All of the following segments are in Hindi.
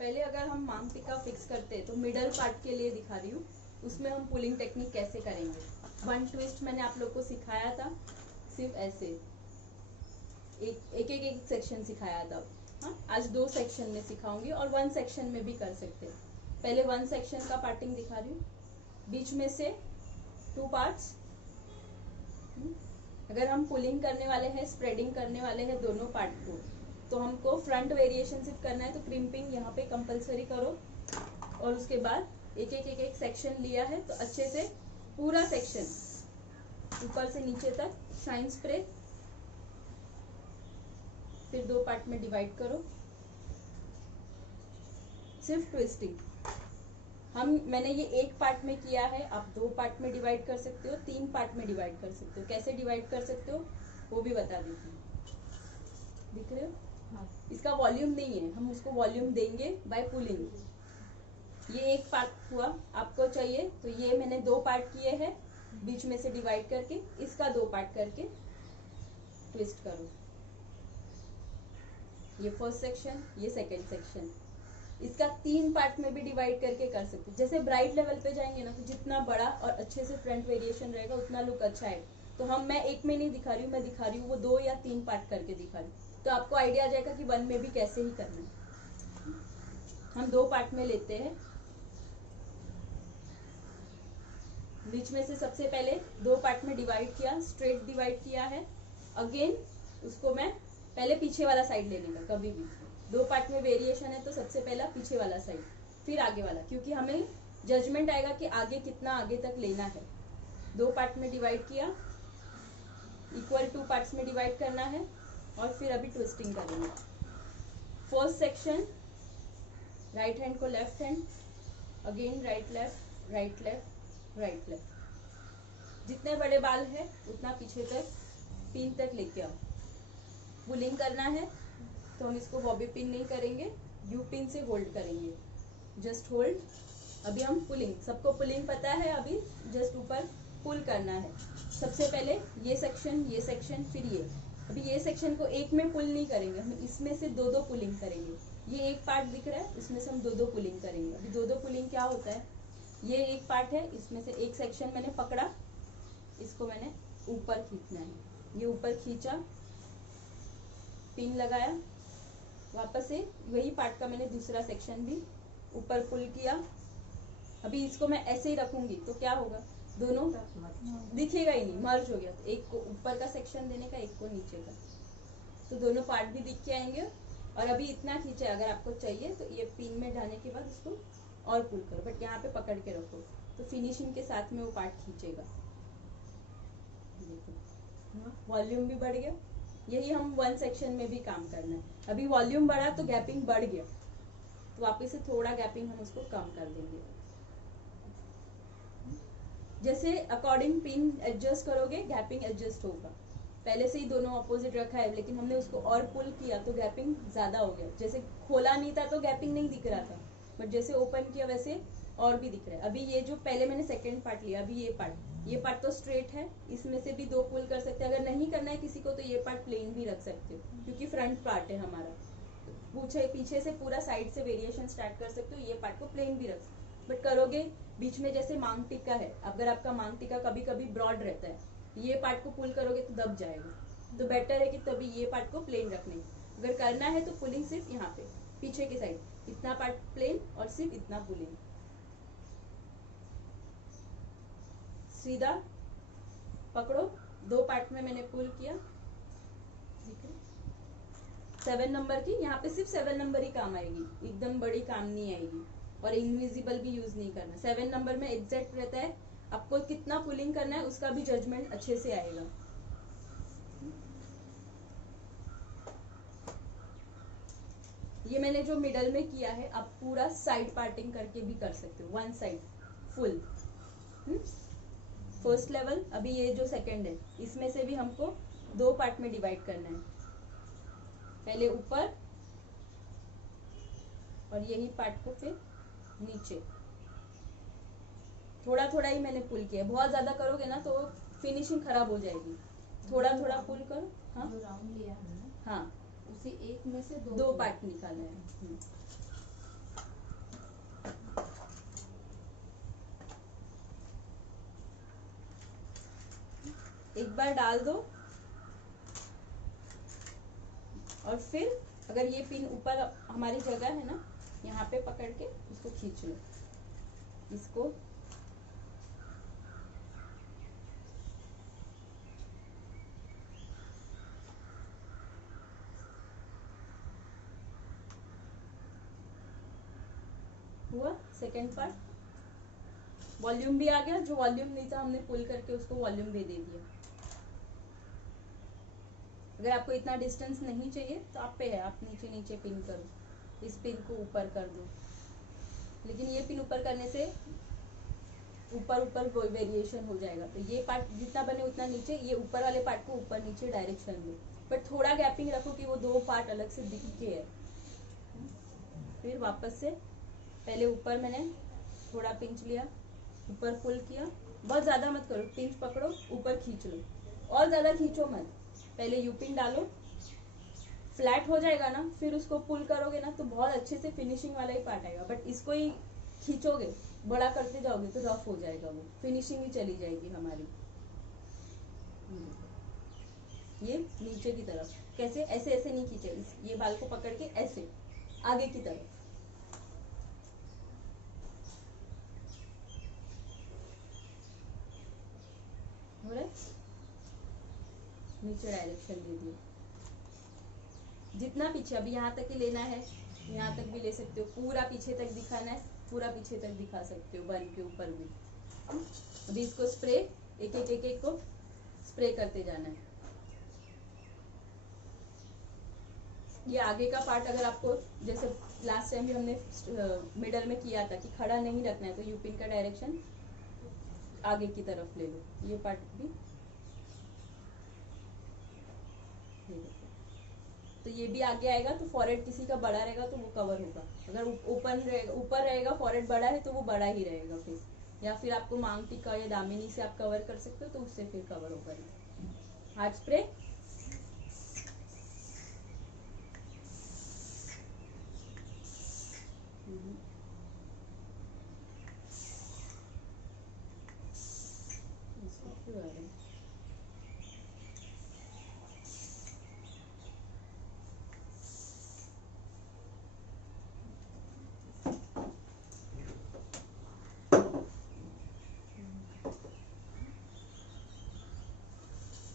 पहले अगर हम मांग टिक्का फिक्स करते हैं तो मिडल पार्ट के लिए दिखा रही हूँ, उसमें हम पुलिंग टेक्निक कैसे करेंगे। 1 ट्विस्ट मैंने आप लोग को सिखाया था, सिर्फ ऐसे एक सेक्शन सिखाया था। हाँ, आज 2 सेक्शन में सिखाऊंगी और 1 सेक्शन में भी कर सकते हैं। पहले 1 सेक्शन का पार्टिंग दिखा रही हूँ, बीच में से 2 पार्ट्स। अगर हम पुलिंग करने वाले हैं, स्प्रेडिंग करने वाले हैं दोनों पार्ट को, तो हमको फ्रंट वेरिएशन सिर्फ करना है, तो क्रिम्पिंग यहाँ पे कंपलसरी करो। और उसके बाद एक सेक्शन लिया है तो अच्छे से पूरा सेक्शन ऊपर से नीचे तक शाइन स्प्रे, फिर 2 पार्ट में डिवाइड करो, सिर्फ ट्विस्टिंग। मैंने ये 1 पार्ट में किया है, आप 2 पार्ट में डिवाइड कर सकते हो, 3 पार्ट में डिवाइड कर सकते हो। कैसे डिवाइड कर सकते हो वो भी बता देती हूँ। दिख रहे हो? हाँ। इसका वॉल्यूम नहीं है, हम उसको वॉल्यूम देंगे बाय पुलिंग। ये 1 पार्ट हुआ, आपको चाहिए तो ये मैंने 2 पार्ट किए हैं, बीच में से डिवाइड करके इसका 2 पार्ट करके ट्विस्ट करो। ये फर्स्ट सेक्शन, ये सेकंड सेक्शन। इसका 3 पार्ट में भी डिवाइड करके कर सकते हो। जैसे ब्राइट लेवल पे जाएंगे ना, तो जितना बड़ा और अच्छे से फ्रंट वेरिएशन रहेगा उतना लुक अच्छा है। तो मैं 1 में नहीं दिखा रही हूँ, मैं दिखा रही हूँ वो 2 या 3 पार्ट करके दिखा रही हूँ, तो आपको आइडिया आ जाएगा कि 1 में भी कैसे ही करना है। हम 2 पार्ट में लेते हैं, बीच में से सबसे पहले 2 पार्ट में डिवाइड किया, स्ट्रेट डिवाइड किया है। अगेन उसको मैं पहले पीछे वाला साइड लेने का, कभी भी 2 पार्ट में वेरिएशन है तो सबसे पहला पीछे वाला साइड, फिर आगे वाला, क्योंकि हमें जजमेंट आएगा कि आगे कितना आगे तक लेना है। 2 पार्ट में डिवाइड किया, इक्वल 2 पार्ट्स में डिवाइड करना है, और फिर अभी ट्विस्टिंग करेंगे। फर्स्ट सेक्शन, राइट हैंड को left hand, again right left right left right left. जितने बड़े बाल है उतना पीछे तक पिन तक लेके आओ। पुलिंग करना है तो हम इसको बॉबी पिन नहीं करेंगे, यू पिन से होल्ड करेंगे, जस्ट होल्ड। अभी हम पुलिंग, सबको पुलिंग पता है, अभी जस्ट ऊपर पुल करना है। सबसे पहले ये सेक्शन फिर ये। अभी ये सेक्शन को 1 में पुल नहीं करेंगे, हम इसमें से 2-2 पुलिंग करेंगे। ये 1 पार्ट दिख रहा है, इसमें से हम 2-2 पुलिंग करेंगे। अभी 2-2 पुलिंग क्या होता है, ये 1 पार्ट है, इसमें से एक सेक्शन मैंने पकड़ा, इसको मैंने ऊपर खींचना है। ये ऊपर खींचा, पिन लगाया, वापस से वही पार्ट का मैंने दूसरा सेक्शन भी ऊपर पुल किया। अभी इसको मैं ऐसे ही रखूंगी तो क्या होगा, दोनों दिखेगा ही नहीं, मर्ज हो गया। तो एक को ऊपर का सेक्शन देने का, एक को नीचे का, तो दोनों पार्ट भी दिख के आएंगे। और अभी इतना खींचे, अगर आपको चाहिए तो ये पिन में डालने के बाद इसको और पुल करो, बट यहाँ पे पकड़ के रखो तो फिनिशिंग के साथ में वो पार्ट खींचेगा। वॉल्यूम भी बढ़ गया। यही हम 1 सेक्शन में भी काम करना है। अभी वॉल्यूम बढ़ा तो गैपिंग बढ़ गया, तो वापस से थोड़ा गैपिंग हम उसको कम कर देंगे। जैसे अकॉर्डिंग पिन एडजस्ट करोगे, गैपिंग एडजस्ट होगा। पहले से ही दोनों अपोजिट रखा है, लेकिन हमने उसको और पुल किया तो गैपिंग ज्यादा हो गया। जैसे खोला नहीं था तो गैपिंग नहीं दिख रहा था, बट जैसे ओपन किया वैसे और भी दिख रहा है। अभी ये जो पहले मैंने सेकेंड पार्ट लिया, अभी ये पार्ट तो स्ट्रेट है, इसमें से भी 2 पुल कर सकते हैं। अगर नहीं करना है किसी को तो ये पार्ट प्लेन भी रख सकते हो, क्योंकि फ्रंट पार्ट है हमारा। पीछे से पूरा साइड से वेरिएशन स्टार्ट कर सकते हो, ये पार्ट को प्लेन भी रख सकते हो। बट करोगे बीच में, जैसे मांग टिक्का है, अगर आपका मांग टिक्का कभी कभी ब्रॉड रहता है, ये पार्ट को पुल करोगे तो दब जाएगा, तो बेटर है कि तभी ये पार्ट को प्लेन रखने। अगर करना है तो पुलिंग सिर्फ यहाँ पे पीछे की साइड, इतना पार्ट प्लेन और सिर्फ इतना पुलिंग। सीधा पकड़ो, 2 पार्ट में मैंने पुल किया, ठीक है। 7 नंबर की यहाँ पे सिर्फ 7 नंबर ही काम आएगी, एकदम बड़ी काम नहीं आएगी। और इनविजिबल भी यूज नहीं करना। 7 नंबर में एग्जैक्ट रहता है, आपको कितना पुलिंग करना है उसका भी जजमेंट अच्छे से आएगा। ये मैंने जो मिडल में किया है, आप पूरा साइड पार्टिंग करके भी कर सकते हो, 1 साइड फुल। फर्स्ट लेवल, अभी ये जो सेकंड है, इसमें से भी हमको 2 पार्ट में डिवाइड करना है। पहले ऊपर और यही पार्ट को फिर नीचे। थोड़ा थोड़ा ही मैंने पुल किया, बहुत ज्यादा करोगे ना तो फिनिशिंग खराब हो जाएगी। थोड़ा थोड़ा पुल करो। हाँ, जो राउंड लिया है ना, हाँ, उसी एक में से 2 पार्ट निकालना है। एक बार डाल दो और फिर अगर ये पिन ऊपर हमारी जगह है ना, यहाँ पे पकड़ के इसको खींच लो, इसको हुआ सेकेंड पार्ट। वॉल्यूम भी आ गया, जो वॉल्यूम नहीं था हमने पुल करके उसको वॉल्यूम भी दे दिया। अगर आपको इतना डिस्टेंस नहीं चाहिए तो आप पे है, आप नीचे नीचे पिन करो, इस पिन को ऊपर कर दो, लेकिन ये पिन ऊपर करने से ऊपर ऊपर वेरिएशन हो जाएगा। तो ये पार्ट जितना बने उतना नीचे, ये ऊपर वाले पार्ट को ऊपर नीचे डायरेक्शन दो, बट थोड़ा गैपिंग रखो कि वो दो पार्ट अलग से दिखे है। फिर वापस से पहले ऊपर मैंने थोड़ा पिंच लिया, ऊपर पुल किया, बहुत ज्यादा मत करो, पिंच पकड़ो ऊपर खींच लो, और ज्यादा खींचो मत। पहले यू पिन डालो, फ्लैट हो जाएगा ना, फिर उसको पुल करोगे ना तो बहुत अच्छे से फिनिशिंग वाला ही पार्ट आएगा। बट इसको ही खींचोगे, बड़ा करते जाओगे तो रफ हो जाएगा, वो फिनिशिंग ही चली जाएगी हमारी। ये नीचे की तरफ कैसे, ऐसे ऐसे नहीं खींचे, ये बाल को पकड़ के ऐसे आगे की तरफ, हो रहा है? नीचे डायरेक्शन दे दिए, जितना पीछे अभी यहाँ तक ही लेना है, यहाँ तक भी ले सकते हो, पूरा पीछे तक दिखाना है, पूरा पीछे तक दिखा सकते हो, बन के ऊपर भी। अभी इसको स्प्रे एक एक को स्प्रे करते जाना है। ये आगे का पार्ट अगर आपको, जैसे लास्ट टाइम भी हमने मिडल में किया था कि खड़ा नहीं रखना है, तो यूपिन का डायरेक्शन आगे की तरफ ले लो, ये पार्ट भी। तो ये भी आगे आएगा, तो फॉरहेड किसी का बड़ा रहेगा तो वो कवर होगा, अगर ऊपर रहेगा फॉरहेड बड़ा है तो वो बड़ा ही रहेगा फेस, या फिर आपको मांग टीका या दामिनी से आप कवर कर सकते हो तो उससे फिर कवर होगा। हार्ट स्प्रे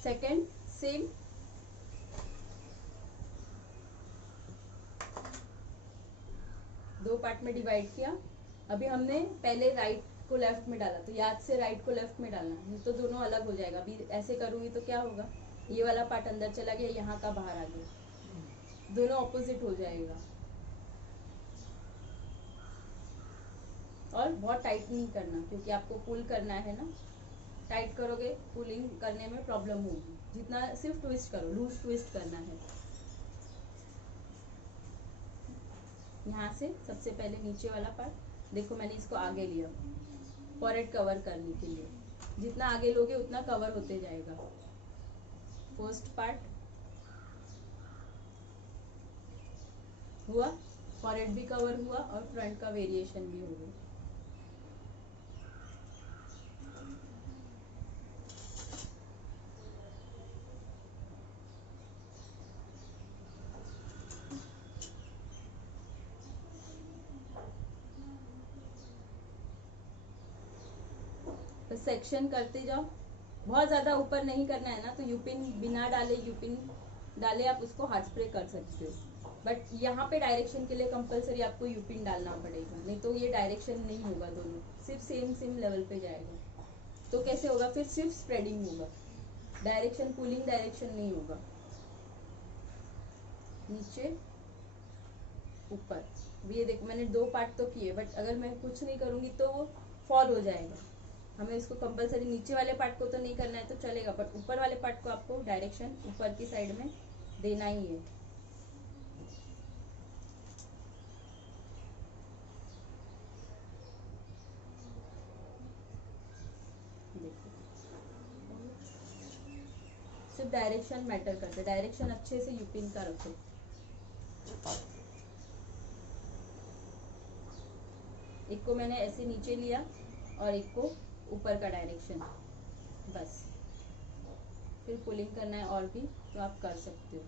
सेकेंड सेम, दो पार्ट में डिवाइड किया। अभी हमने पहले राइट को लेफ्ट में डाला, तो याद से राइट को लेफ्ट में डालना, नहीं तो दोनों अलग हो जाएगा। अभी ऐसे करूंगी तो क्या होगा, ये वाला पार्ट अंदर चला गया, यहाँ का बाहर आ गया, दोनों ऑपोजिट हो जाएगा। और बहुत टाइट नहीं करना, क्योंकि आपको पुल करना है ना, टाइट करोगे पुलिंग करने में प्रॉब्लम होगी। जितना सिर्फ ट्विस्ट करो, लूज ट्विस्ट करना है। यहाँ से सबसे पहले नीचे वाला पार्ट देखो, मैंने इसको आगे लिया फॉरहेड कवर करने के लिए, जितना आगे लोगे उतना कवर होते जाएगा। फर्स्ट पार्ट हुआ, फॉरहेड भी कवर हुआ और फ्रंट का वेरिएशन भी हो गया। तो सेक्शन करते जाओ, बहुत ज्यादा ऊपर नहीं करना है ना, तो यूपिन बिना डाले, यूपिन डाले आप उसको हार्ड स्प्रे कर सकते हो। बट यहाँ पे डायरेक्शन के लिए कंपलसरी आपको यूपिन डालना पड़ेगा, नहीं तो ये डायरेक्शन नहीं होगा, दोनों सिर्फ सेम लेवल पे जाएगा। तो कैसे होगा, फिर सिर्फ स्प्रेडिंग होगा, डायरेक्शन पुलिंग डायरेक्शन नहीं होगा। नीचे ऊपर, ये देखो मैंने दो पार्ट तो किए, बट अगर मैं कुछ नहीं करूंगी तो वो फॉल हो जाएगा। हमें इसको कंपलसरी नीचे वाले पार्ट को तो नहीं करना है तो चलेगा, बट ऊपर वाले पार्ट को आपको डायरेक्शन ऊपर की साइड में देना ही है। सिर्फ डायरेक्शन मैटर करता है, डायरेक्शन अच्छे से यूपिन का रखो। एक को मैंने ऐसे नीचे लिया और एक को ऊपर का डायरेक्शन, बस फिर पुलिंग करना है और भी तो आप कर सकते हो।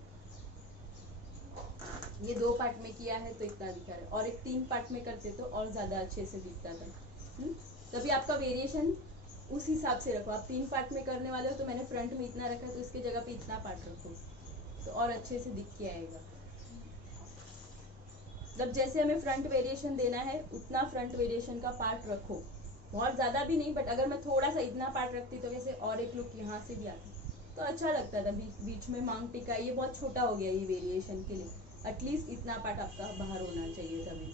ये 2 पार्ट में किया है तो इतना दिखा रहा है, और एक 3 पार्ट में करते तो और ज्यादा अच्छे से दिखता था। तभी आपका वेरिएशन उस हिसाब से रखो। आप 3 पार्ट में करने वाले हो तो मैंने फ्रंट में इतना रखा तो इसके जगह पे इतना पार्ट रखो तो और अच्छे से दिख के आएगा। मतलब जैसे हमें फ्रंट वेरिएशन देना है उतना फ्रंट वेरिएशन का पार्ट रखो, बहुत ज्यादा भी नहीं, बट अगर मैं थोड़ा सा इतना पार्ट रखती तो वैसे और एक लुक यहाँ से भी आती तो अच्छा लगता था। बीच में मांग टिका, ये बहुत छोटा हो गया ये वेरिएशन के लिए, एटलीस्ट इतना पार्ट आपका बाहर होना चाहिए। तभी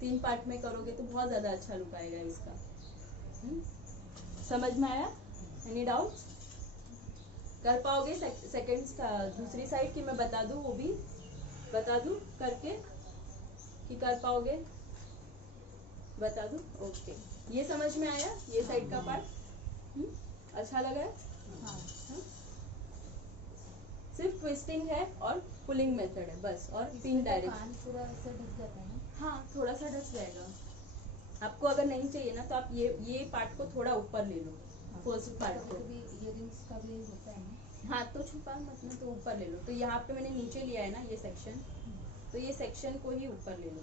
3 पार्ट में करोगे तो बहुत ज्यादा अच्छा लुक आएगा इसका। समझ में आया? Any doubt? कर पाओगे सेकंड दूसरी साइड की मैं बता दूं, वो भी बता दूं करके कि कर पाओगे? बता दूं? ओके, ये समझ में आया ये साइड का पार्ट? अच्छा लगा है? हाँ। सिर्फ ट्विस्टिंग है और पुलिंग मेथड है बस, और 3 डायरेक्शन। पूरा ऐसे ढक जाता है ना? हाँ, थोड़ा सा ढक जाएगा। आपको अगर नहीं चाहिए ना तो आप ये पार्ट को थोड़ा ऊपर ले लो, फर्स्ट पार्ट को। इयररिंग्स का भी होता है ना? हाँ, तो छुपा मत ना, तो ऊपर ले लो। तो यहाँ पे मैंने नीचे लिया है ना ये सेक्शन, तो ये सेक्शन को ही ऊपर ले लो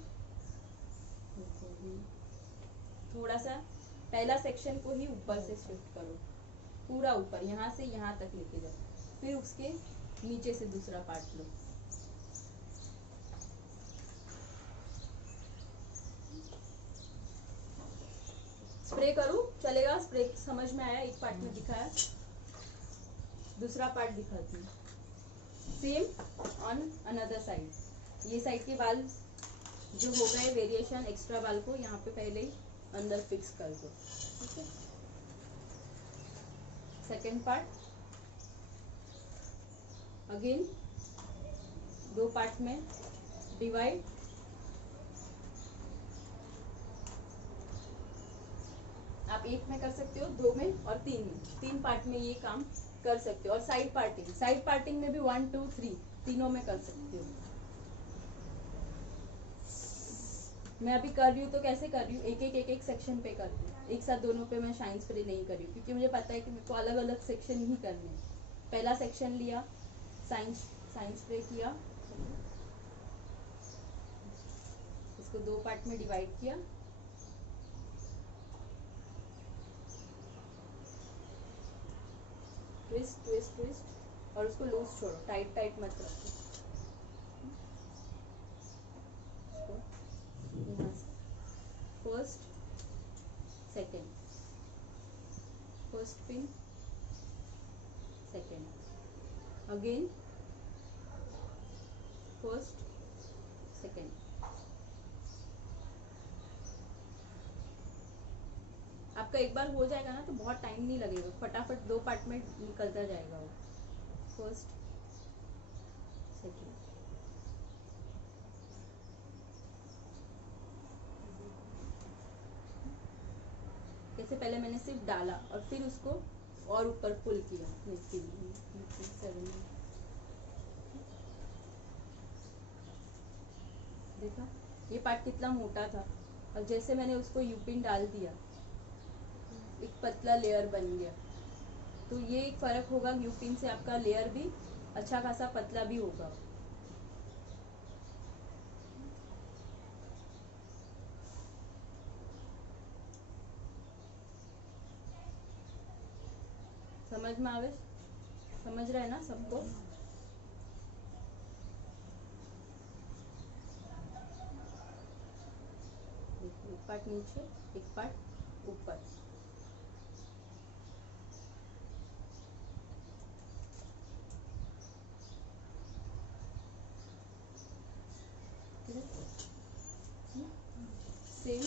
थोड़ा सा। पहला सेक्शन को ही ऊपर से शिफ्ट करो, पूरा ऊपर, यहाँ से यहाँ तक लेके जाओ। फिर उसके नीचे से दूसरा पार्ट लो। स्प्रे करूं चलेगा? स्प्रे समझ में आया? एक पार्ट में दिखाया, दूसरा पार्ट दिखाती हूँ। Same on another side. ये साइड के बाल जो हो गए वेरिएशन, एक्स्ट्रा बाल को यहाँ पे पहले ही अंदर फिक्स कर दो। ठीक है, सेकेंड पार्ट अगेन 2 पार्ट में डिवाइड। आप 1 में कर सकते हो, 2 में और 3 में, 3 पार्ट में ये काम कर सकते हो। और साइड पार्टिंग में भी 1 2 3 तीनों में कर सकते हो। मैं अभी कर रही हूँ तो कैसे कर रही हूँ, एक सेक्शन पे कर रही हूँ, एक साथ दोनों पे मैं शाइन स्प्रे नहीं कर रही हूँ, क्योंकि मुझे पता है कि मेरे को अलग अलग सेक्शन ही करने हैं। पहला सेक्शन लिया, शाइन स्प्रे किया, इसको 2 पार्ट में डिवाइड किया, ट्विस्ट ट्विस्ट ट्विस्ट, और उसको लूज छोड़ो, टाइट मत रखो। यहाँ से first second, first pin second, again first second. आपका एक बार हो जाएगा ना तो बहुत टाइम नहीं लगेगा, फटाफट 2 पार्ट में निकलता जाएगा वो। फर्स्ट सेकेंड, जैसे पहले मैंने सिर्फ डाला और फिर उसको और ऊपर पुल किया। देखा ये पार्ट कितना मोटा था, और जैसे मैंने उसको यूपिन डाल दिया एक पतला लेयर बन गया। तो ये एक फर्क होगा, यूपिन से आपका लेयर भी अच्छा खासा पतला भी होगा। समझ में आवे? समझ रहे हैं ना सबको? एक पार्ट नीचे, एक पार्ट ऊपर। सेम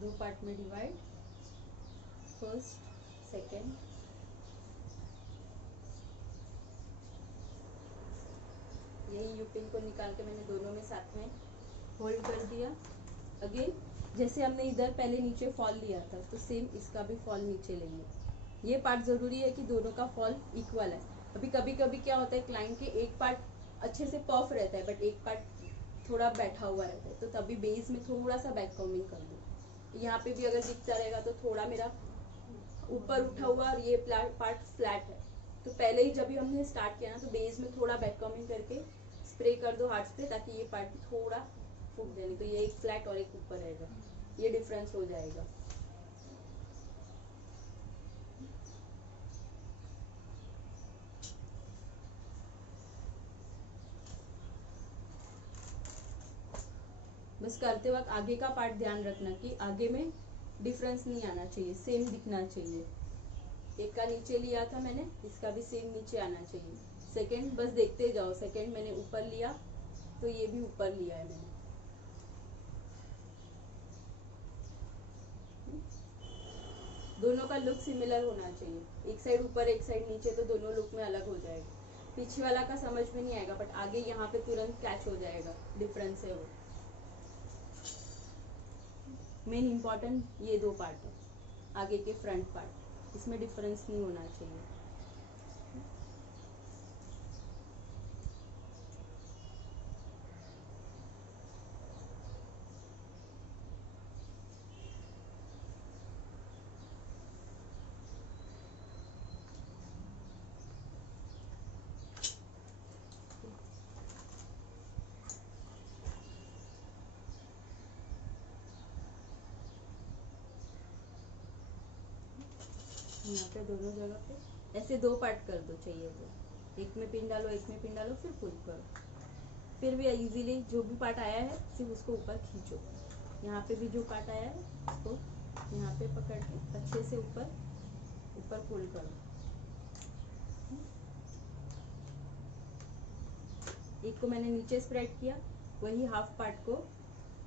दो पार्ट में डिवाइड, फर्स्ट सेकेंड, यही यू पिन को निकाल के मैंने दोनों में साथ में होल्ड कर दिया। अगेन जैसे हमने इधर पहले नीचे फॉल लिया था तो सेम इसका भी फॉल नीचे लेंगे। ये पार्ट ज़रूरी है कि दोनों का फॉल इक्वल है। अभी कभी कभी क्या होता है, क्लाइंट के एक पार्ट अच्छे से पफ रहता है बट एक पार्ट थोड़ा बैठा हुआ रहता है, तो तभी बेस में थोड़ा सा बैक कॉमिंग कर दो। यहाँ पे भी अगर दिखता रहेगा तो थोड़ा मेरा ऊपर उठा हुआ और ये पार्ट फ्लैट है, तो पहले ही जब भी हमने स्टार्ट किया ना तो बेस में थोड़ा बैक कॉमिंग करके स्प्रे कर दो हार्ड स्प्रे, ताकि ये पार्ट थोड़ा फूक देने, तो ये एक फ्लैट और एक ऊपर रहेगा, ये डिफरेंस हो जाएगा। बस करते वक्त आगे का पार्ट ध्यान रखना कि आगे में डिफरेंस नहीं आना चाहिए, सेम दिखना चाहिए। एक का नीचे लिया था मैंने, इसका भी सेम नीचे आना चाहिए। सेकंड बस देखते जाओ, सेकंड मैंने ऊपर लिया तो ये भी ऊपर लिया है मैंने। दोनों का लुक सिमिलर होना चाहिए, एक साइड ऊपर एक साइड नीचे, तो दोनों लुक में अलग हो जाएगा। पीछे वाला का समझ में नहीं आएगा बट आगे यहाँ पे तुरंत कैच हो जाएगा, डिफरेंस है वो। मेन इम्पॉर्टेंट ये दो पार्ट है, आगे के फ्रंट पार्ट, इसमें डिफरेंस नहीं होना चाहिए। यहाँ पे दोनों जगह पे ऐसे दो पार्ट कर दो चाहिए तो, एक में पिन डालो एक में पिन डालो, फिर पुल करो। फिर भी इजीली जो भी पार्ट आया है सिर्फ उसको ऊपर खींचो। यहाँ पे भी जो पार्ट आया है उसको यहाँ पे पकड़ के अच्छे से ऊपर ऊपर पुल करो। एक को मैंने नीचे स्प्रेड किया, वही हाफ पार्ट को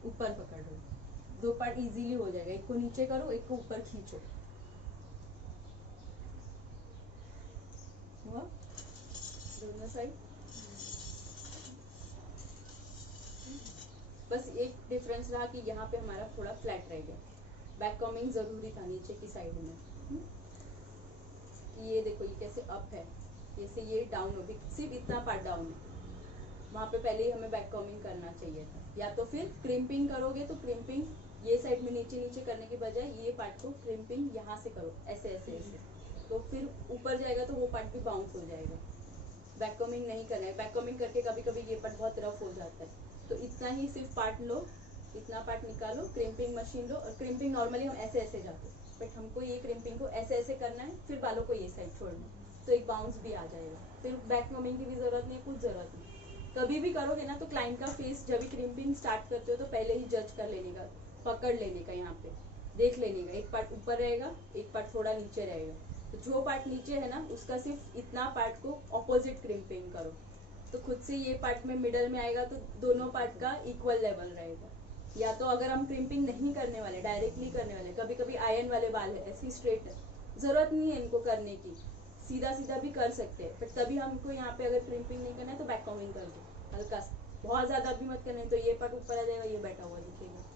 ऊपर पकड़ लो, दो पार्ट इजीली हो जाएगा। एक को नीचे करो एक को ऊपर खींचो। हुआ दोनों साइड। बस एक डिफरेंस रहा कि यहाँ पे हमारा थोड़ा फ्लैट रह गया, बैक कॉमिंग जरूरी था नीचे की साइड में। ये देखो ये कैसे अप है, जैसे ये डाउन हो, सिर्फ इतना पार्ट डाउन है, वहाँ पे पहले ही हमें बैक कॉमिंग करना चाहिए था। या तो फिर क्रिम्पिंग करोगे तो क्रिम्पिंग ये साइड में नीचे नीचे करने के बजाय ये पार्ट को क्रिम्पिंग यहाँ से करो, ऐसे ऐसे ऐसे, तो फिर ऊपर जाएगा तो वो पार्ट भी बाउंस हो जाएगा। बैक कॉमिंग नहीं करना है, बैक कॉमिंग करके कभी कभी ये पार्ट बहुत रफ हो जाता है, तो इतना ही सिर्फ पार्ट लो, इतना पार्ट निकालो, क्रिम्पिंग मशीन लो। और क्रिम्पिंग नॉर्मली हम ऐसे ऐसे जाते हैं बट हमको ये क्रिम्पिंग को ऐसे ऐसे करना है, फिर बालों को ये साइड छोड़ना है, तो एक बाउंस भी आ जाएगा। फिर बैक कॉमिंग की भी जरूरत नहीं है, कुछ जरूरत नहीं। कभी भी करोगे ना तो क्लाइंट का फेस जब भी क्रिम्पिंग स्टार्ट करते हो तो पहले ही जज कर लेने का, पकड़ लेने का, यहाँ पे देख लेने का, एक पार्ट ऊपर रहेगा एक पार्ट थोड़ा नीचे रहेगा, तो जो पार्ट नीचे है ना उसका सिर्फ इतना पार्ट को ऑपोजिट क्रिम्पिंग करो, तो खुद से ये पार्ट में मिडल में आएगा, तो दोनों पार्ट का इक्वल लेवल रहेगा। या तो अगर हम क्रिम्पिंग नहीं करने वाले, डायरेक्टली करने वाले, कभी कभी आयन वाले बाल है, ऐसी स्ट्रेट है, जरूरत नहीं है इनको करने की, सीधा सीधा भी कर सकते हैं, बट तभी हमको यहाँ पे अगर क्रिम्पिंग नहीं करना है तो बैक कॉमिंग कर दो हल्का सा, बहुत ज्यादा भी मत करना है, तो ये पार्ट ऊपर आ जाएगा, ये बैठा हुआ दिखेगा।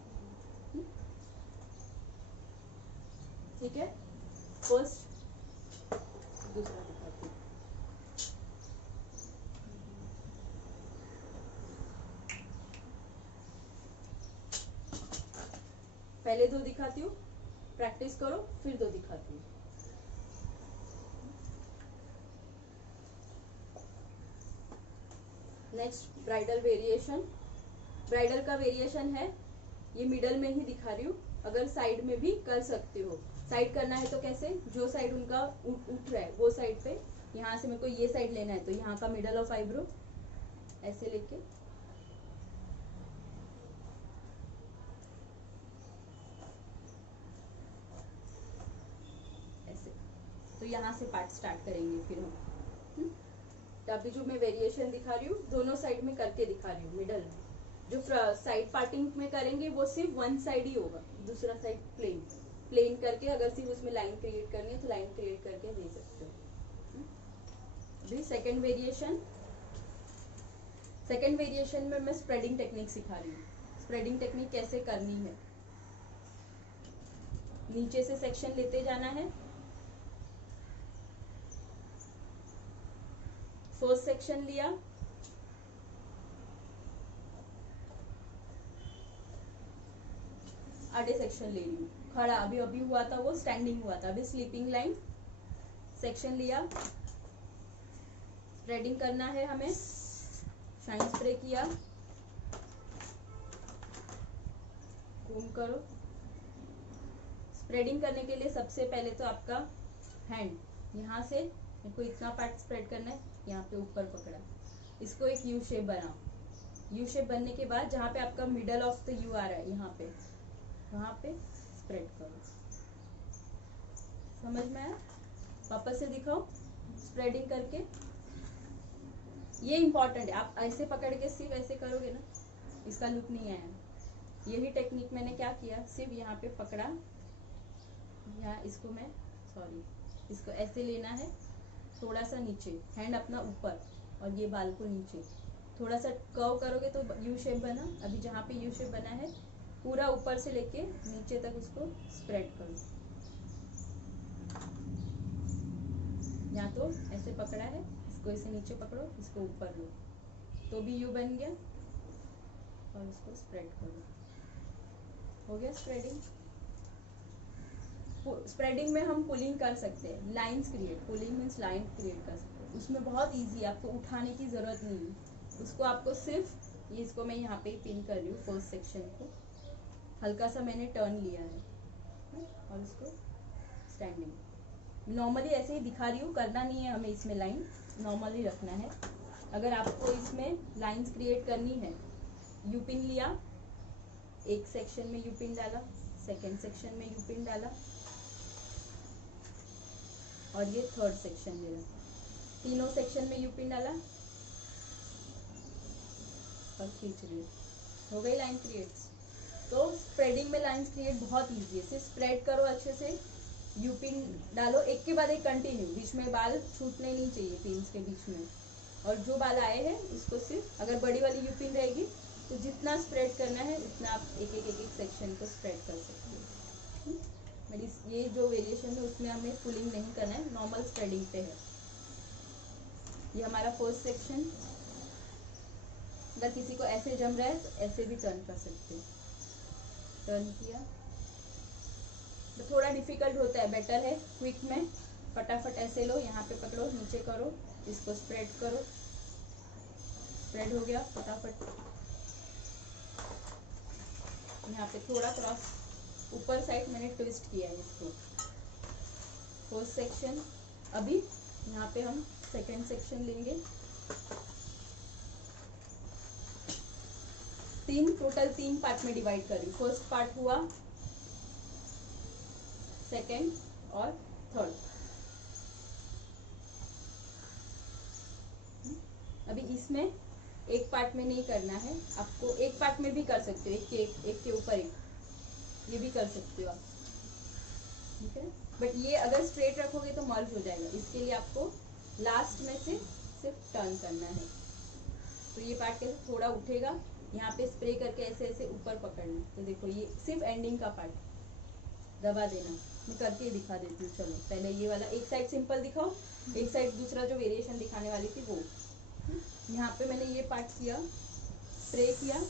ठीक है, फर्स्ट दूसरा दिखाती हूँ। पहले दो दिखाती हूँ, प्रैक्टिस करो, फिर दो दिखाती हूँ। Next bridal variation. ब्राइडल का वेरिएशन है, ये मिडल में ही दिखा रही हूँ, अगर साइड में भी कर सकते हो। साइड करना है तो कैसे, जो साइड उनका उठ रहा है वो साइड पे, यहाँ से मेरे को ये साइड लेना है तो यहाँ का मिडल ऑफ आईब्रो ऐसे लेके ऐसे, तो यहाँ से पार्ट स्टार्ट करेंगे फिर हम। तो अभी जो मैं वेरिएशन दिखा रही हूँ दोनों साइड में करके दिखा रही हूँ। मिडल में जो साइड पार्टिंग में करेंगे वो सिर्फ वन साइड ही होगा, दूसरा साइड प्लेन प्लेन करके, अगर सिर्फ उसमें लाइन क्रिएट करनी है तो लाइन क्रिएट करके दे सकते हो। अभी सेकेंड वेरिएशन, सेकेंड वेरिएशन में मैं स्प्रेडिंग टेक्निक सिखा रही हूँ। स्प्रेडिंग टेक्निक कैसे करनी है, नीचे से सेक्शन लेते जाना है, फर्स्ट सेक्शन लिया, आधे सेक्शन ले रही हूँ, खड़ा अभी अभी हुआ था वो स्टैंडिंग हुआ था, अभी स्लीपिंग लाइन, सेक्शन लिया, स्प्रेडिंग करना है हमें, शाइन स्प्रे किया, कोम करो। स्प्रेडिंग करने के लिए सबसे पहले तो आपका हैंड यहाँ से मेरे को इतना पार्ट स्प्रेड करना है, यहाँ पे ऊपर पकड़ा, इसको एक यू शेप बनाओ। यू शेप बनने के बाद जहाँ पे आपका मिडल ऑफ द यू आ रहा है यहाँ पे, वहां पे स्प्रेड करो। समझ में आया? वापस से दिखाओ स्प्रेडिंग करके। ये इंपॉर्टेंट है, आप ऐसे पकड़ के सिर्फ ऐसे करोगे ना, इसका लुक नहीं आया। यही टेक्निक मैंने क्या किया, सिर्फ यहाँ पे पकड़ा, यहाँ इसको मैं इसको ऐसे लेना है, थोड़ा सा नीचे, हैंड अपना ऊपर और ये बाल को नीचे, थोड़ा सा कर्व करोगे तो यू शेप बना। अभी जहाँ पे यू शेप बना है पूरा ऊपर से लेके नीचे तक उसको स्प्रेड करो। यहाँ तो ऐसे पकड़ा है, इसको ऐसे नीचे पकड़ो, इसको ऊपर लो तो भी यू बन गया, और इसको स्प्रेड करो। हो गया स्प्रेडिंग। स्प्रेडिंग में हम पुलिंग कर सकते हैं, lines create, pulling means line create कर सकते हैं। उसमें बहुत इजी है, आपको उठाने की जरूरत नहीं है। उसको आपको सिर्फ ये, इसको मैं यहाँ पे पिन कर रही हूँ, फर्स्ट सेक्शन को हल्का सा मैंने टर्न लिया है और इसको स्टैंडिंग। नॉर्मली ऐसे ही दिखा रही हूँ, करना नहीं है हमें इसमें लाइन, नॉर्मली रखना है। अगर आपको इसमें लाइंस क्रिएट करनी है, यू पिन लिया, एक सेक्शन में यू पिन डाला, सेकेंड सेक्शन में यू पिन डाला, और ये थर्ड सेक्शन ले रहा, तीनों सेक्शन में यू पिन डाला और खींच रही, हो गई लाइन क्रिएट। तो स्प्रेडिंग में लाइंस क्रिएट बहुत इजी है, सिर्फ स्प्रेड करो अच्छे से, यू पिन डालो एक के बाद एक कंटिन्यू, बीच में बाल छूटने नहीं चाहिए पिन्स के बीच में। और जो बाल आए हैं इसको सिर्फ, अगर बड़ी वाली यू पिन रहेगी तो जितना स्प्रेड करना है उतना आप एक एक सेक्शन को स्प्रेड कर सकते हो। मेरी ये जो वेरिएशन है उसमें हमें पुलिंग नहीं करना है, नॉर्मल स्प्रेडिंग पे है। ये हमारा फर्स्ट सेक्शन। अगर किसी को ऐसे जम रहा है तो ऐसे भी टर्न कर सकते हैं, टर्न किया तो थोड़ा डिफिकल्ट होता है, बेटर है क्विक में फटाफट ऐसे लो, यहाँ पे पकड़ो, नीचे करो, इसको स्प्रेड करो, स्प्रेड हो गया फटाफट। यहाँ पे थोड़ा क्रॉस ऊपर साइड मैंने ट्विस्ट किया है इसको, फर्स्ट सेक्शन। अभी यहाँ पे हम सेकेंड सेक्शन लेंगे, टोटल तीन पार्ट में डिवाइड कर रही हूँ। फर्स्ट पार्ट हुआ, सेकेंड और थर्ड। अभी इसमें एक पार्ट में नहीं करना है, आपको एक पार्ट में भी कर सकते हो, एक के ऊपर एक, ये भी कर सकते हो आप, ठीक है। बट ये अगर स्ट्रेट रखोगे तो मर्ज हो जाएगा, इसके लिए आपको लास्ट में से सिर्फ टर्न करना है। तो ये पार्ट कैसे थोड़ा उठेगा, यहाँ पे स्प्रे करके ऐसे ऐसे ऊपर पकड़ना। तो देखो ये सिर्फ एंडिंग का पार्ट, दबा देना। मैं करके दिखा देती हूँ, चलो पहले ये वाला एक साइड सिंपल दिखाओ, एक साइड दूसरा जो वेरिएशन दिखाने वाली थी वो। यहाँ पे मैंने ये पार्ट किया, स्प्रे किया।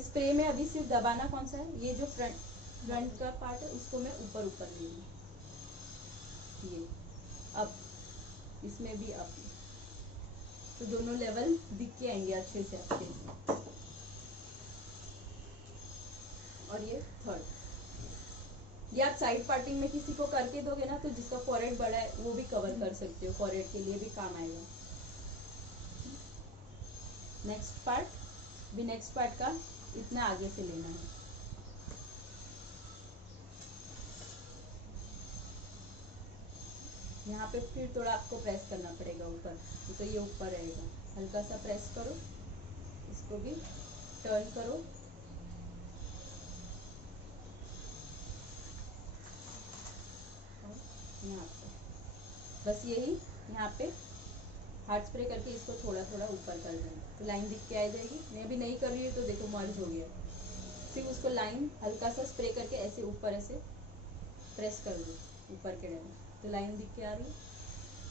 स्प्रे में अभी सिर्फ दबाना कौन सा है, ये जो फ्रंट का पार्ट है उसको मैं ऊपर ऊपर ले लूँ, ये अब इसमें भी अप, तो दोनों लेवल दिख के आएंगे अच्छे से आपके। और ये थर्ड, ये आप साइड पार्टिंग में किसी को करके दोगे ना, तो जिसका फॉरहेड बड़ा है वो भी कवर कर सकते हो, फॉरहेड के लिए भी काम आएगा। नेक्स्ट पार्ट भी, नेक्स्ट पार्ट का इतना आगे से लेना है। यहाँ पे फिर थोड़ा आपको प्रेस करना पड़ेगा ऊपर, तो ये ऊपर रहेगा, हल्का सा प्रेस करो, इसको भी टर्न करो, और यहाँ पे बस यही, यहाँ पे हार्ड स्प्रे करके इसको थोड़ा थोड़ा ऊपर कर देना, तो लाइन दिख के आ जाएगी। मैं अभी नहीं कर रही हूँ तो देखो मर्ज हो गया। फिर उसको लाइन हल्का सा स्प्रे करके ऐसे ऊपर ऐसे प्रेस कर दो ऊपर के डायरेक्शन, तो लाइन दिख के आ रही है।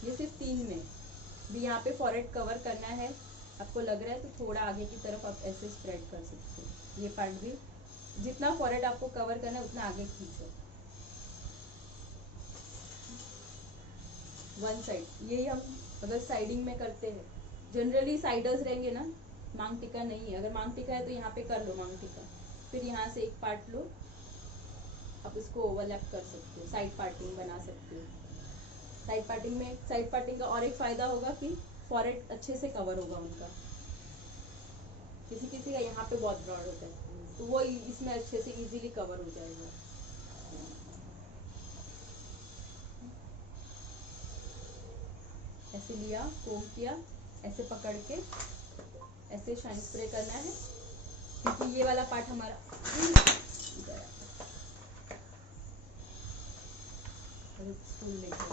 ये सिर्फ 3 में भी। यहाँ पे फॉरहेड कवर करना है आपको लग रहा है तो थोड़ा आगे की तरफ आप ऐसे स्प्रेड कर सकते हो। ये पार्ट भी जितना फॉरहेड आपको कवर करना है उतना आगे खींचो। वन साइड यही हम अगर साइडिंग में करते हैं, जनरली साइडर्स रहेंगे ना, मांग टिका नहीं है। अगर मांग टिका है तो यहाँ पे कर लो मांग टिका, फिर यहाँ से एक पार्ट लो, आप इसको ओवरलैप कर सकते हो, साइड पार्टिंग बना सकते हो। साइड पार्टिंग में साइड पार्टिंग का और एक फायदा होगा कि फॉरहेड अच्छे से कवर होगा उनका। किसी किसी का यहाँ पे बहुत ब्रॉड होता है तो वो इसमें अच्छे से इजीली कवर हो जाएगा। ऐसे लिया, कोम किया, ऐसे पकड़ के ऐसे शाइन स्प्रे करना है, क्योंकि ये वाला पार्ट हमारा स्टूल लेके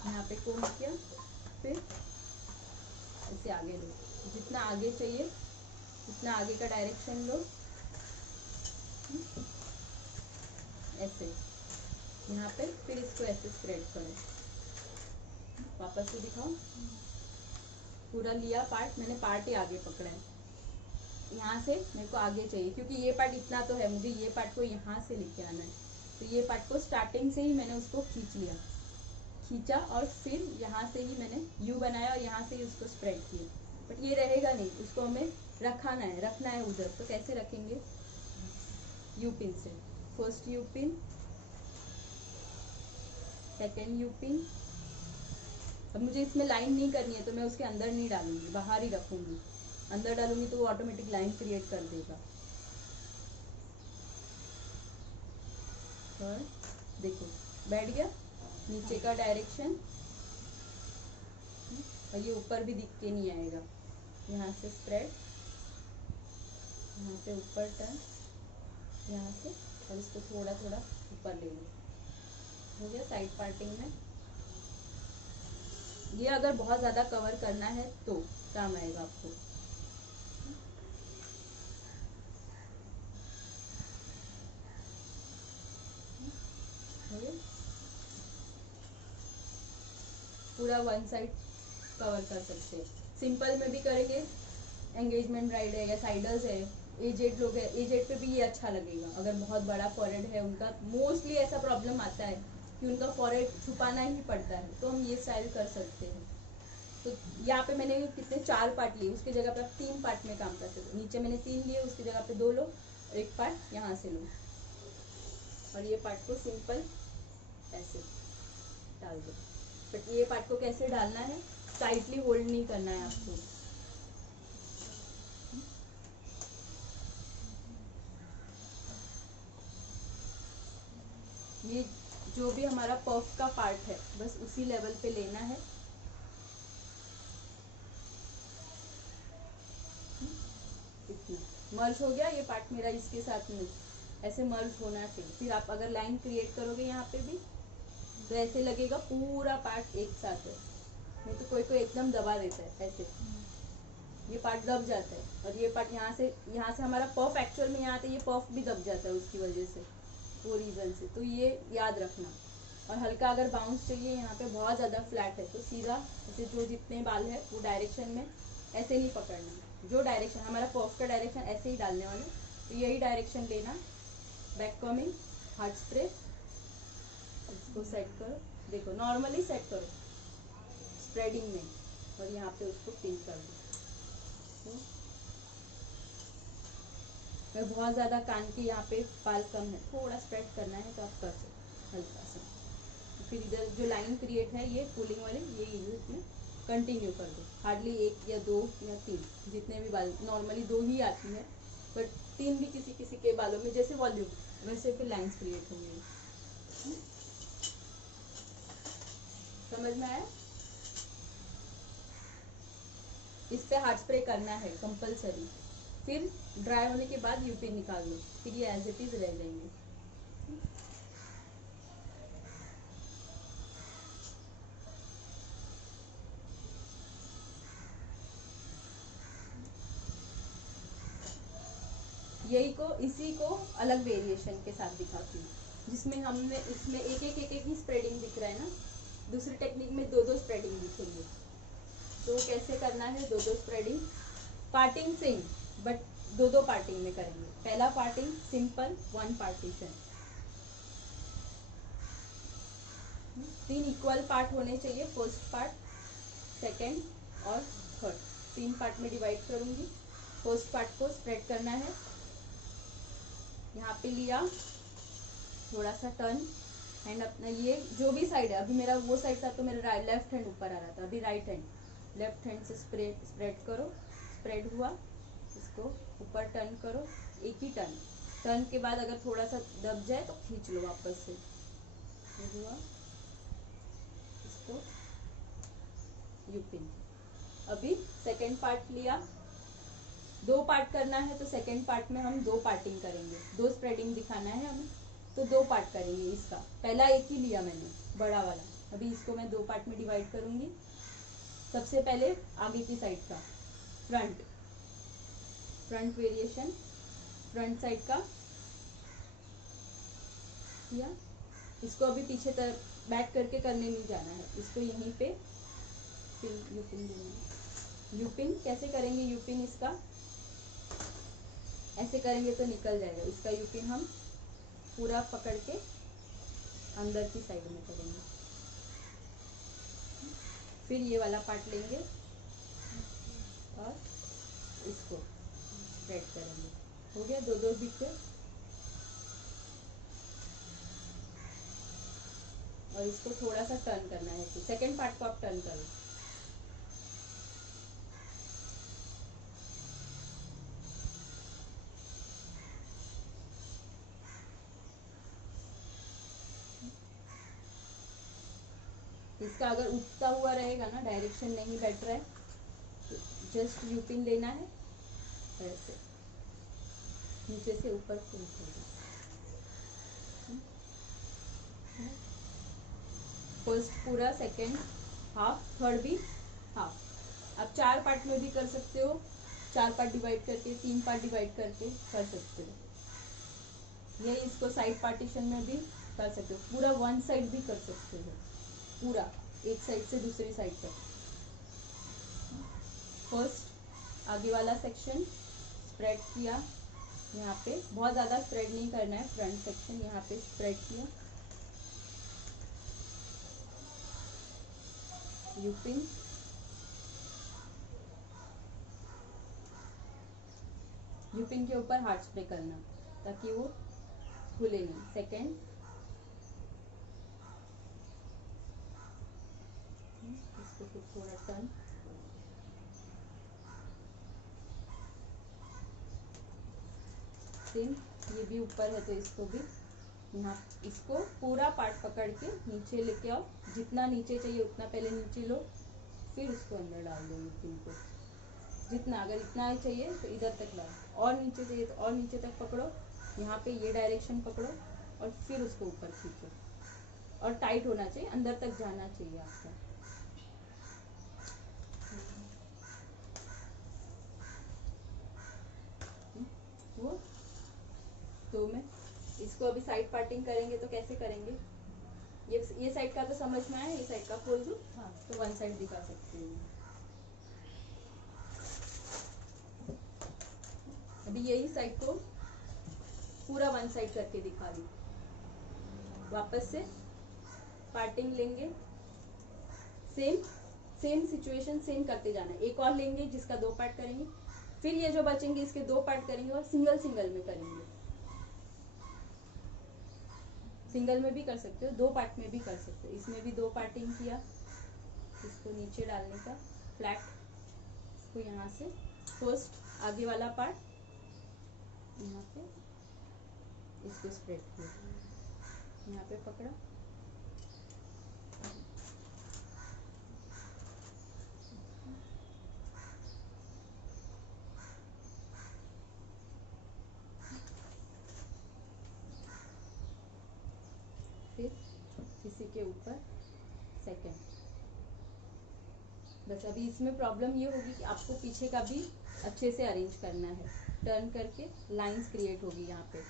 यहाँ पे कोम किया, फिर ऐसे आगे लो, जितना आगे चाहिए उतना आगे का डायरेक्शन लो, ऐसे यहाँ पे, फिर इसको ऐसे स्प्रेड करो। वापस से दिखाओ, पूरा लिया पार्ट, मैंने पार्ट ही आगे पकड़ा है। यहाँ से मेरे को आगे चाहिए क्योंकि ये पार्ट इतना तो है, मुझे ये पार्ट को यहाँ से लेके आना है, तो ये पार्ट को स्टार्टिंग से ही मैंने उसको खींच लिया, खींचा और फिर यहाँ से ही मैंने यू बनाया और यहाँ से ही उसको स्प्रेड किया। बट ये रहेगा नहीं, उसको हमें रखना है उधर। तो कैसे रखेंगे? यू पिन से, first you pin, second you pin. अब मुझे इसमें लाइन नहीं करनी है तो मैं उसके अंदर नहीं डालूंगी, बाहर ही रखूंगी। अंदर डालूंगी तो वो ऑटोमेटिक लाइन क्रिएट कर देगा। और देखो बैठ गया, नीचे का डायरेक्शन, और ये ऊपर भी दिख के नहीं आएगा। यहाँ से स्प्रेड, यहाँ से ऊपर टर्न, यहाँ से, और इसको थोड़ा थोड़ा ऊपर ले लो। हो गया साइड पार्टिंग में। ये अगर बहुत ज़्यादा कवर करना है तो काम आएगा आपको। पूरा वन साइड कवर कर सकते हैं। सिंपल में भी करेंगे, एंगेजमेंट ब्राइड है या साइडर्स है, एजेड लोग है, एजेड पे भी ये अच्छा लगेगा। अगर बहुत बड़ा फॉरहेड है उनका, मोस्टली ऐसा प्रॉब्लम आता है कि उनका फॉरहेड छुपाना ही पड़ता है, तो हम ये स्टाइल कर सकते हैं। तो यहाँ पे मैंने कितने 4 पार्ट लिए, उसकी जगह पे आप 3 पार्ट में काम कर सकते हो। नीचे मैंने 3 लिए, उसकी जगह पे 2 लो, और एक पार्ट यहाँ से लो, और ये पार्ट को सिंपल ऐसे डाल दो। बट ये पार्ट को कैसे डालना है, टाइटली होल्ड नहीं करना है आपको। ये जो भी हमारा पफ का पार्ट है बस उसी लेवल पे लेना है। इतना मर्ज हो गया ये पार्ट मेरा इसके साथ में, ऐसे मर्ज होना चाहिए। फिर आप अगर लाइन क्रिएट करोगे यहाँ पे भी तो ऐसे लगेगा पूरा पार्ट एक साथ है। नहीं तो कोई कोई एकदम दबा देता है ऐसे, ये पार्ट दब जाता है। और ये पार्ट यहाँ से हमारा पफ एक्चुअल में यहाँ आता है, ये पफ भी दब जाता है उसकी वजह से, वो रीज़न से। तो ये याद रखना। और हल्का अगर बाउंस चाहिए, यहाँ पे बहुत ज़्यादा फ्लैट है तो सीधा ऐसे जो जितने बाल है वो डायरेक्शन में ऐसे नहीं पकड़ना। जो डायरेक्शन हमारा पफ का डायरेक्शन ऐसे ही डालने वाला, तो यही डायरेक्शन लेना। बैक कमिंग, हार्ड स्प्रे, इसको सेट करो। देखो नॉर्मली सेट करो स्प्रेडिंग में, और यहाँ पे उसको पिन कर दो। अगर बहुत ज़्यादा कान के यहाँ पे बाल कम है, थोड़ा स्प्रेड करना है तो आप कर सकते हल्का सा। फिर इधर जो लाइन क्रिएट है ये पुलिंग वाली, ये इसमें कंटिन्यू कर दो। हार्डली 1 या 2 या 3 जितने भी बाल, नॉर्मली 2 ही आती है, बट 3 भी किसी किसी के बालों में जैसे वॉल्यूम वैसे फिर लाइंस क्रिएट होंगी। समझ में आया? इस पे हार्ड स्प्रे करना है कंपलसरी। फिर ड्राई होने के बाद यूपी निकाल लो, फिर ये एज इट इज रह जाएंगे। इसी को अलग वेरिएशन के साथ दिखाती हूँ, जिसमें हमने इसमें एक ही स्प्रेडिंग दिख रहा है ना, दूसरी टेक्निक में दो स्प्रेडिंग दिखेंगे। तो कैसे करना है दो स्प्रेडिंग? पार्टिंग सेम बट दो पार्टिंग में करेंगे। पहला parting simple 1 partition, 3 equal part होने चाहिए, फर्स्ट पार्ट, सेकेंड और थर्ड, 3 पार्ट में डिवाइड करूंगी। फर्स्ट पार्ट को स्प्रेड करना है, यहाँ पे लिया, थोड़ा सा टर्न, एंड अपना ये जो भी साइड है, अभी मेरा वो साइड था तो मेरा लेफ्ट हैंड ऊपर आ रहा था, अभी राइट हैंड, लेफ्ट हैंड से स्प्रेड करो, स्प्रेड हुआ, इसको ऊपर टर्न करो, एक ही टर्न के बाद अगर थोड़ा सा दब जाए तो खींच लो वापस से, हुआ, इसको यूपिन। अभी सेकेंड पार्ट लिया, 2 पार्ट करना है तो सेकेंड पार्ट में हम 2 पार्टिंग करेंगे, 2 स्प्रेडिंग दिखाना है हमें तो 2 पार्ट करेंगे। इसका पहला एक ही लिया मैंने बड़ा वाला, अभी इसको मैं 2 पार्ट में डिवाइड करूंगी। सबसे पहले आगे की साइड का फ्रंट वेरिएशन, फ्रंट साइड का किया, इसको अभी पीछे तरफ बैक करके करने नहीं जाना है, इसको यहीं पे फिर यूपिन देना। यूपिन कैसे करेंगे? यूपिन इसका ऐसे करेंगे तो निकल जाएगा, इसका यूपिन हम पूरा पकड़ के अंदर की साइड में करेंगे। फिर ये वाला पार्ट लेंगे और इसको स्प्रेड करेंगे। हो गया, दो बिट, और इसको थोड़ा सा टर्न करना है, तो सेकेंड पार्ट को आप टर्न करो। इसका अगर उठता हुआ रहेगा ना, डायरेक्शन नहीं बैठ रहा है, तो जस्ट यूपिन लेना है ऐसे, नीचे से ऊपर को उठेगा। फर्स्ट पूरा, सेकेंड हाफ, थर्ड भी हाफ। आप 4 पार्ट में भी कर सकते हो, 4 पार्ट डिवाइड करके, 3 पार्ट डिवाइड करके कर सकते हो। ये इसको साइड पार्टीशन में भी कर सकते हो, पूरा 1 साइड भी कर सकते हो, पूरा एक साइड से दूसरी साइड तक। फर्स्ट आगे वाला सेक्शन स्प्रेड किया, यहाँ पे बहुत ज़्यादा स्प्रेड नहीं करना है, फ्रंट सेक्शन यहाँ पे स्प्रेड किया, यूपिन, यूपिन के ऊपर हार्ड स्प्रे करना ताकि वो खुले नहीं। सेकेंड, इसको फिर थोड़ा टर्न, सेम, ये भी ऊपर है तो इसको भी यहाँ, इसको पूरा पार्ट पकड़ के नीचे लेके आओ, जितना नीचे चाहिए उतना पहले नीचे लो, फिर उसको अंदर डाल दो यूपिन को, जितना, अगर इतना ही चाहिए तो इधर तक लाओ, और नीचे चाहिए तो और नीचे तक पकड़ो, यहाँ पे ये डायरेक्शन पकड़ो और फिर उसको ऊपर खींचो, और टाइट होना चाहिए, अंदर तक जाना चाहिए आपका। वो तो मैं इसको अभी साइड पार्टिंग करेंगे तो कैसे करेंगे? ये साइड का तो समझ में आया, ये साइड का खोल दूं? हाँ, तो 1 साइड दिखा सकती हूँ। अभी यही साइड को पूरा 1 साइड करके दिखा दी। वापस से पार्टिंग लेंगे, सेम सिचुएशन सेम करते जाना है। एक और लेंगे जिसका 2 पार्ट करेंगे, फिर ये जो बचेंगे इसके 2 पार्ट करेंगे और सिंगल में करेंगे। सिंगल में भी कर सकते हो, 2 पार्ट में भी कर सकते हो। इसमें भी 2 पार्टिंग किया, इसको नीचे डालने का, फ्लैट को यहाँ से फर्स्ट आगे वाला पार्ट यहाँ पे, इसको स्प्रेड किया, यहाँ पे पकड़ा, फिर किसी के ऊपर सेकेंड। बस अभी इसमें प्रॉब्लम ये होगी कि आपको पीछे का भी अच्छे से अरेंज करना है। टर्न करके लाइंस क्रिएट होगी यहाँ पे।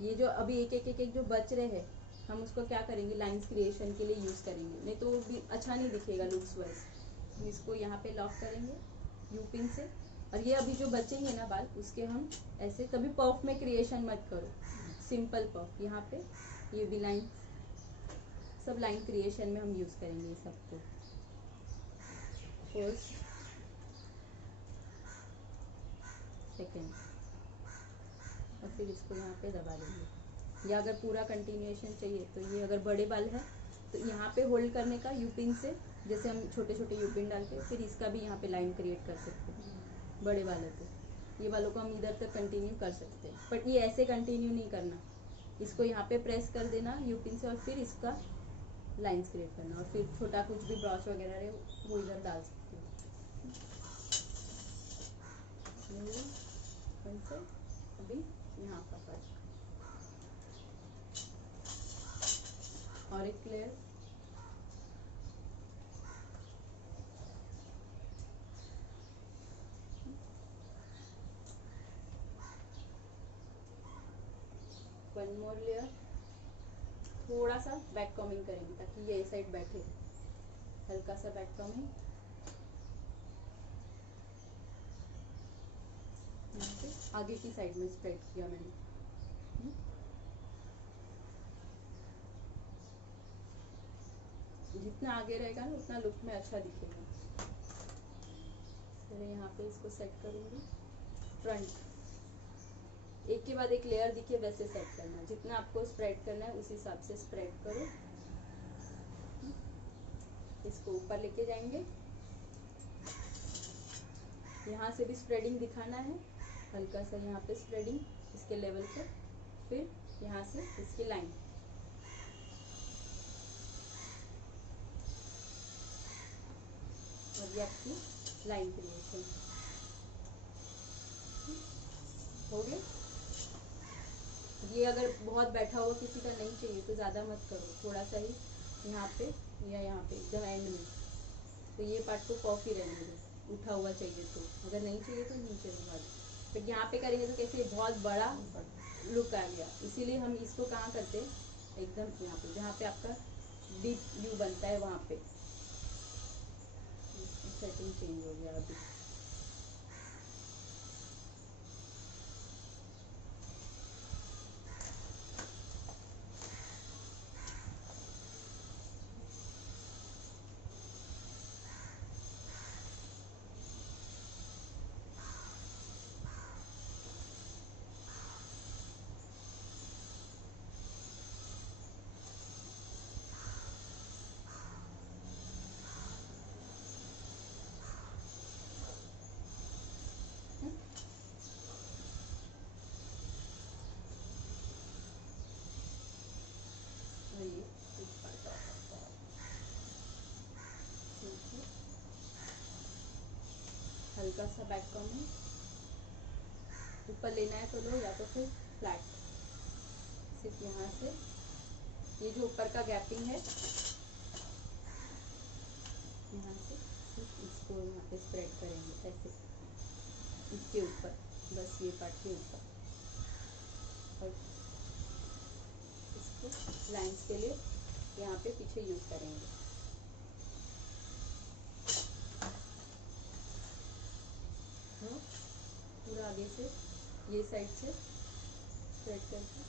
ये जो अभी एक एक जो बच रहे हैं हम उसको क्या करेंगे, लाइंस क्रिएशन के लिए यूज करेंगे, नहीं तो वो भी अच्छा नहीं दिखेगा लुक्स वाइज। इसको यहाँ पे लॉक करेंगे यू पिन से। और ये अभी जो बचेंगे ना बाल, उसके हम ऐसे, कभी पफ में क्रिएशन मत करो, सिंपल पफ। यहाँ पे ये भी लाइन, सब लाइन क्रिएशन में हम यूज करेंगे सबको। फर्स्ट, सेकेंड, और फिर इसको यहाँ पे दबा देंगे। या अगर पूरा कंटिन्यूएशन चाहिए तो ये अगर बड़े बाल है तो यहाँ पे होल्ड करने का यू पिन से, जैसे हम छोटे छोटे यू पिन डाल के फिर इसका भी यहाँ पे लाइन क्रिएट कर सकते हैं। बड़े बालों को, ये बालों को हम इधर तक कंटिन्यू कर सकते हैं, बट ये ऐसे कंटिन्यू नहीं करना। इसको यहाँ पे प्रेस कर देना यू पिन से और फिर इसका लाइंस क्रिएट करना, और फिर छोटा कुछ भी ब्रश वगैरह रहे वो इधर डाल सकते हो। अभी यहाँ का पार्ट और एक लेयर, वन मोर लेयर। थोड़ा सा बैक कॉमिंग करेंगे ताकि ये साइड बैठे, हल्का सा बैक कॉमिंग। आगे की साइड में स्प्रेड किया मैंने। जितना आगे रहेगा ना उतना लुक में अच्छा दिखेगा। फिर यहाँ पे इसको सेट करूँगी। फ्रंट, एक के बाद एक लेयर दिखे वैसे सेट करना, जितना आपको स्प्रेड करना है उस हिसाब से स्प्रेड करो। इसको ऊपर लेके जाएंगे, यहाँ से भी स्प्रेडिंग दिखाना है, हल्का सा यहाँ पे स्प्रेडिंग इसके लेवल पे, फिर यहाँ से इसकी लाइन। और ये आपकी लाइन क्रिएशन हो गया। ये अगर बहुत बैठा हुआ किसी का नहीं चाहिए तो ज़्यादा मत करो, थोड़ा सा ही यहाँ पे या यहाँ पे एकदम एंड में, तो ये पार्ट को कॉफी रहने दो, उठा हुआ चाहिए तो, अगर नहीं चाहिए तो नीचे दबा दो। फिर यहाँ पे करेंगे तो कैसे बहुत बड़ा लुक आ गया, इसीलिए हम इसको कहाँ करते हैं, एकदम यहाँ पे जहाँ पे आपका डीप व्यू बनता है वहाँ पे। सेटिंग चेंज हो गया अभी। हल्का सा बैक कॉर्नर ऊपर लेना है तो लो, या तो फिर फ्लैट। सिर्फ यहाँ से ये जो ऊपर का गैपिंग है यहाँ से सिर्फ इसको यहाँ पे स्प्रेड करेंगे ऐसे, इसके ऊपर, बस ये पार्ट के ऊपर, और इसको लाइंस के लिए यहाँ पे पीछे यूज करेंगे। पूरा आगे से ये साइड से स्प्रेड करके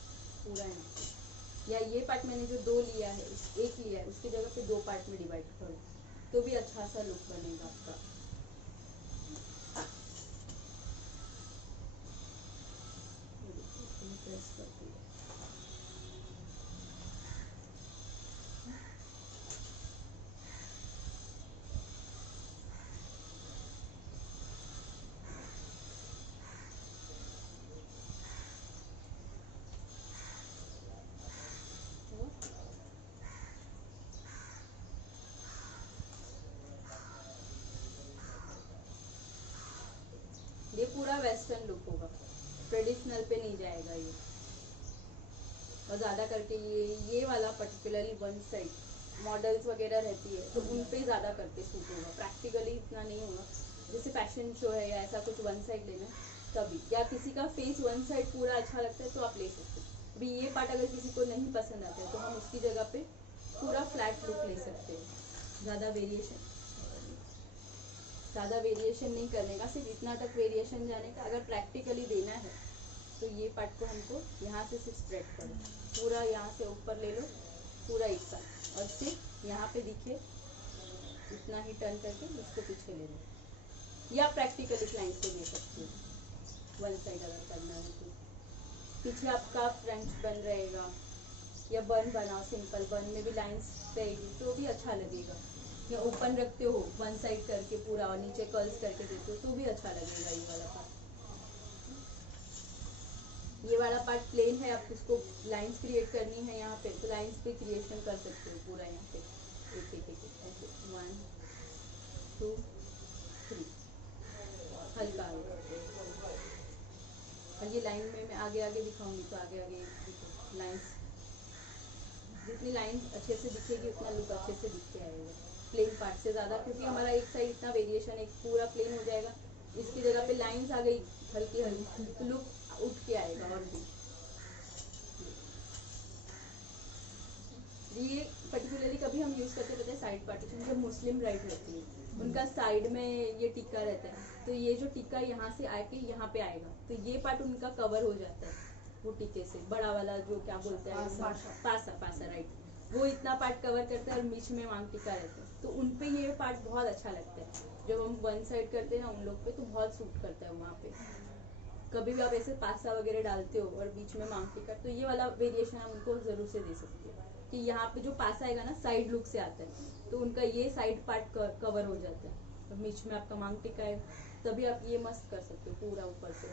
पूरा यहाँ पे, या ये पार्ट मैंने जो दो लिया है, एक लिया है उसकी जगह पे दो पार्ट में डिवाइड करो तो भी अच्छा सा लुक बनेगा आपका। प्रेस करती है। ये पूरा वेस्टर्न लुक होगा, ट्रेडिशनल पे नहीं जाएगा ये। और ज़्यादा करके ये वाला पर्टिकुलरली वन साइड मॉडल्स वगैरह रहती है तो उन पे ज़्यादा करके सूट होगा, प्रैक्टिकली इतना नहीं होगा। जैसे फैशन शो है या ऐसा कुछ वन साइड लेना है कभी, या किसी का फेस वन साइड पूरा अच्छा लगता है तो आप ले सकते हो। अभी ये पार्ट अगर किसी को नहीं पसंद आता है तो हम उसकी जगह पे पूरा फ्लैट लुक ले सकते हैं। ज़्यादा वेरिएशन नहीं करने का, सिर्फ इतना तक वेरिएशन जाने का। अगर प्रैक्टिकली देना है तो ये पार्ट को हमको यहाँ से सिर्फ स्प्रेड करो, पूरा यहाँ से ऊपर ले लो, पूरा एक साथ, और सिर्फ यहाँ पे दिखे इतना ही टर्न करके इसको पीछे ले लो। या प्रैक्टिकली क्लाइंट्स को दे सकते हो वन साइड अगर करना है तो। पीछे आपका फ्रेंच बन रहेगा, या बन बनाओ सिंपल, बन में भी लाइंस रहेगी तो भी अच्छा लगेगा। या ओपन रखते हो वन साइड करके पूरा और नीचे कर्ल्स करके देते हो तो भी अच्छा लगेगा। ये वाला पार्ट, ये वाला पार्ट प्लेन है, आप उसको लाइंस क्रिएट करनी है यहाँ पे तो लाइंस पे क्रिएशन कर सकते हो पूरा यहाँ पे एक एक एक ऐसे 1 2 3 हल्का हल्का। और ये लाइन में मैं आगे आगे दिखाऊंगी तो आगे आगे लाइंस, जितनी लाइन अच्छे से दिखेगी उतना लुक अच्छे से दिख के आएगा प्लेन पार्ट से ज़्यादा, क्योंकि हमारा एक साइड इतना वेरिएशन एक पूरा प्लेन हो जाएगा, इसकी जगह पे लाइंस आ गई हल्की हल्की तो लुक उठ के आएगा। और भी ये पर्टिकुलरली कभी हम यूज़ करते रहते हैं साइड पार्टीशन, जब मुस्लिम ब्राइड रहती है उनका साइड में ये टिक्का रहता है तो ये जो टिक्का यहाँ से आके यहाँ पे आएगा तो ये पार्ट उनका कवर हो जाता है वो टिक्के से, बड़ा वाला जो क्या बोलते हैं पासा राइट, वो इतना पार्ट कवर करता है और बीच में मांग टिक्का रहता है तो उन पे ये पार्ट बहुत अच्छा लगता है। जब हम वन साइड करते हैं ना उन लोग पे तो बहुत सूट करता है वहाँ पे। कभी भी आप ऐसे पासा वगैरह डालते हो और बीच में मांग टिक्का तो ये वाला वेरिएशन आप उनको जरूर से दे सकते हो कि यहाँ पे जो पासा आएगा ना साइड लुक से आता है तो उनका ये साइड पार्ट कवर हो जाता है और बीच में आपका मांग टिक्का है, तभी आप ये मस्त कर सकते हो पूरा ऊपर से।